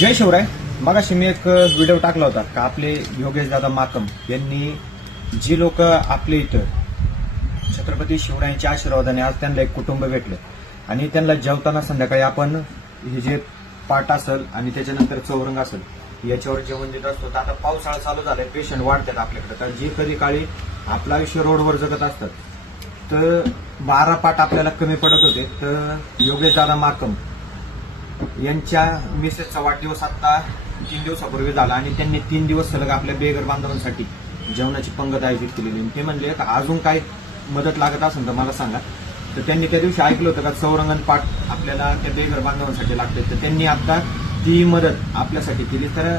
जय शिवराय. मगाशी मी एक व्हिडिओ टाकला होता का आपले योगेश दादा माकम यांनी जी लोक आपले इथं छत्रपती शिवरायांच्या आशीर्वादाने आज त्यांना एक कुटुंब भेटले आणि त्यांना जेवताना संध्याकाळी आपण हे जे पाट असेल आणि त्याच्यानंतर चौरंग असेल याच्यावर जेवण देत असतो. तर आता पावसाळा चालू झालाय पेशंट वाढतात आपल्याकडे. तर जी कधी काळी आपलं आयुष्य रोडवर जगत असतात तर बारा पाट आपल्याला कमी पडत होते. तर योगेश दादा माकम यांच्या मिसेसचा वाढदिवस आता तीन दिवसापूर्वी झाला आणि त्यांनी तीन दिवस सलग आपल्या बेघर बांधवांसाठी जेवणाची पंगत आयोजित केलेली. ते म्हणले का अजून काय मदत लागत असेल तर मला सांगा. तर त्यांनी त्या दिवशी ऐकलं होतं का चौरंगण पाठ आपल्याला त्या बेघर बांधवांसाठी लागते तर त्यांनी आता ती मदत आपल्यासाठी केली. तर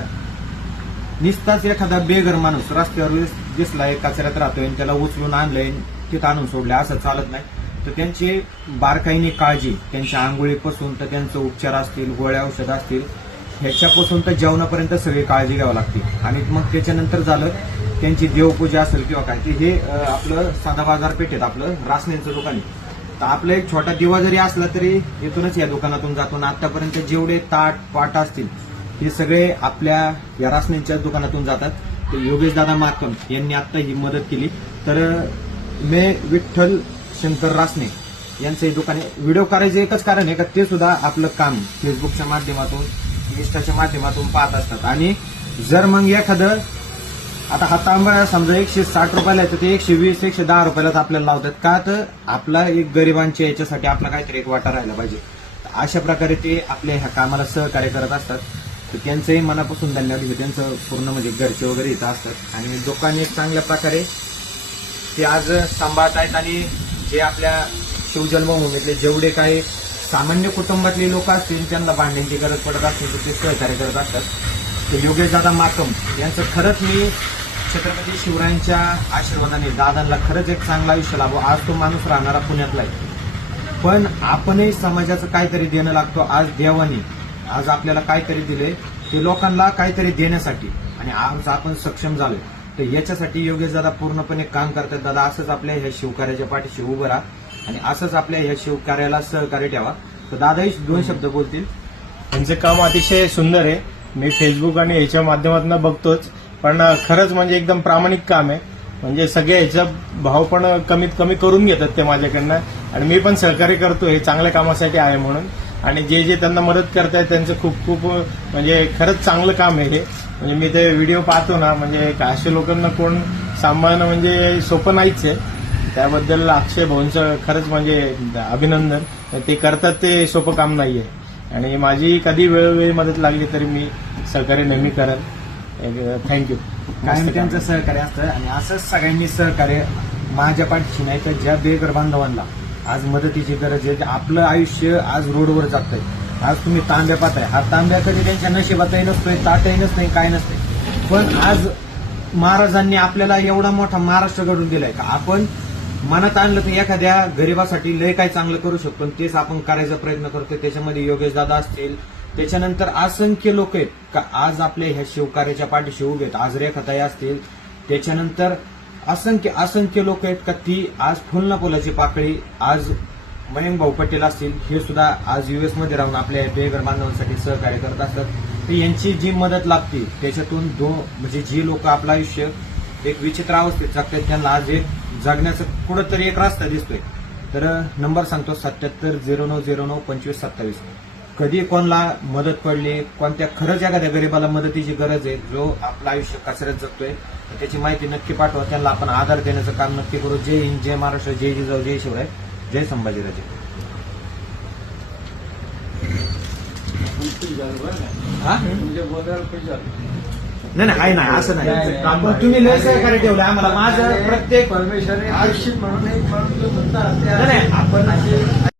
निस्ताच एखादा बेघर माणूस रस्त्यावर दिसला एक कचऱ्यात राहतोय आणि त्याला उचलून आणलंय तिथं आणून सोडलंय. असं चालत नाही. तर त्यांची बारकाईने काळजी त्यांच्या आंघोळीपासून तर त्यांचं उपचार असतील गोळ्या औषध असतील ह्याच्यापासून तर जेवणापर्यंत सगळी काळजी घ्यावी लागते. आणि मग त्याच्यानंतर झालं त्यांची देवपूजा असेल किंवा काय की हे आपलं साधा बाजारपेठेत आपलं रासण्यांचं दुकान आहे. तर आपला एक छोटा दिवा जरी असला तरी इथूनच या दुकानातून जातो. आणि आतापर्यंत जेवढे ताट पाट असतील हे सगळे आपल्या या रासण्यांच्या दुकानातून जातात. तर योगेश दादा माकम यांनी आता ही मदत केली. तर मे विठ्ठल शंकर रासने यांचं हे दुकान आहे. व्हिडिओ करायचं एकच कारण आहे का ते सुद्धा आपलं काम फेसबुकच्या माध्यमातून इन्स्टाच्या माध्यमातून पाहत असतात. आणि जर मग एखादं आता हा तांबा समजा एकशे साठ रुपयाला आहे तर ते एकशे वीस एकशे दहा रुपयालाच आपल्याला लावतात. का तर आपला एक गरिबांच्या याच्यासाठी आपला काहीतरी एक वाटा राहिला पाहिजे. अशा प्रकारे ते आपल्या ह्या कामाला सहकार्य करत असतात. तर त्यांचंही मनापासून धन्यवाद घेतो त्यांचं पूर्ण म्हणजे घरचे वगैरे इथं असतात. आणि दुकान एक चांगल्या प्रकारे ते आज सांभाळत आहेत आणि जे आपल्या शिवजन्मभूमीतले जेवढे काही सामान्य कुटुंबातले लोक असतील त्यांना भांड्यांची गरज पडत असतील तर ते सहकार्य करत असतात. तर योगेश दादा माकम यांचं खरंच मी छत्रपती शिवरायांच्या आशीर्वादाने दादांना खरंच एक चांगलं आयुष्य लाभो. आज तो माणूस राहणारा पुण्यातला आहे. पण आपणही समाजाचं काहीतरी देणं लागतो. आज देवाने आज आपल्याला काहीतरी दिले ते लोकांना काहीतरी देण्यासाठी. आणि आज आपण सक्षम झालोय. तर याच्यासाठी योगेश दादा पूर्णपणे काम करतात. दादा असंच आपल्या ह्या शिवकार्याच्या पाठीशी उभं राहा आणि असंच आपल्या ह्या शिवकार्याला सहकार्य ठेवा. तर दादाही दोन शब्द बोलतील. त्यांचं काम अतिशय सुंदर आहे. मी फेसबुक आणि याच्या माध्यमातून बघतोच. पण खरंच म्हणजे एकदम प्रामाणिक काम आहे. म्हणजे सगळे ह्याचा भाव पण कमीत कमी करून घेतात ते माझ्याकडनं. आणि मी पण सहकार्य करतो. हे चांगल्या कामासाठी आहे म्हणून. आणि जे जे त्यांना मदत करतायत त्यांचं खूप खूप म्हणजे खरंच चांगलं काम आहे हे. म्हणजे मी ते व्हिडिओ पाहतो ना म्हणजे अशा लोकांना कोण सांभाळणं म्हणजे सोपं नाहीच आहे. त्याबद्दल अक्षय भाऊंचं खरंच म्हणजे अभिनंदन. ते करतात ते सोपं काम नाहीये. आणि माझी कधी वेळोवेळी मदत लागली तरी मी सहकार्य नेहमी करेन थँक्यू कायम त्यांचं सहकार्य असतं आणि असंच सगळ्यांनी सहकार्य माझ्या पाठीशी नाही तर ज्या बेघर बांधवांना आज मदतीची गरज आहे आपलं आयुष्य आज रोडवर जात आहे आज तुम्ही तांब्या पाहताय हा तांब्या कधी त्यांच्या नशिबातही नसतोय ताटही नसतंय काय नसतंय. पण आज महाराजांनी आपल्याला एवढा मोठा महाराष्ट्र घडून दिलाय का? आपण मनात आणलं तर एखाद्या गरीबासाठी लय काय चांगलं करू शकतो. तेच आपण करायचा प्रयत्न करतोय. त्याच्यामध्ये योगेश दादा असतील. त्याच्यानंतर असंख्य लोक आहेत का? आज आपल्या ह्या शिवकार्याच्या पाठीशी उभे आहेत. आज रेखाताई असतील. त्याच्यानंतर असंख्य असंख्य लोक आहेत का? ती आज फुलना फुलाची पाकळी आज मनीम भाऊ पटेल असतील हे सुद्धा आज युएसमध्ये राहून आपल्या बेघर बांधवांसाठी सहकार्य करत असतात. तर यांची जी मदत लागते त्याच्यातून दोन म्हणजे जी लोक आपलं आयुष्य एक विचित्र अवस्थेत जगतात त्यांना आज एक जगण्याचं कुठंतरी एक रस्ता दिसतोय. तर नंबर सांगतो सत्याहत्तर झिरो नऊ झिरो नऊ पंचवीस सत्तावीस. कधी कोणाला मदत पडली कोणत्या खरंच एखाद्या गरीबाला मदतीची गरज आहे जो आपलं आयुष्य कचऱ्यात जगतोय त्याची माहिती नक्की पाठवा त्यांना आपण आधार देण्याचं काम नक्की करू. जय हिंद जय महाराष्ट्र जय जिजाऊ जय शिवराय. जय संभाजीराजे? नाही नाही आहे नाही असं नाही. तुम्ही लय सहकार्य ठेवलं आम्हाला. माझं प्रत्येक परमेश्वरी आयुष्य म्हणून आपण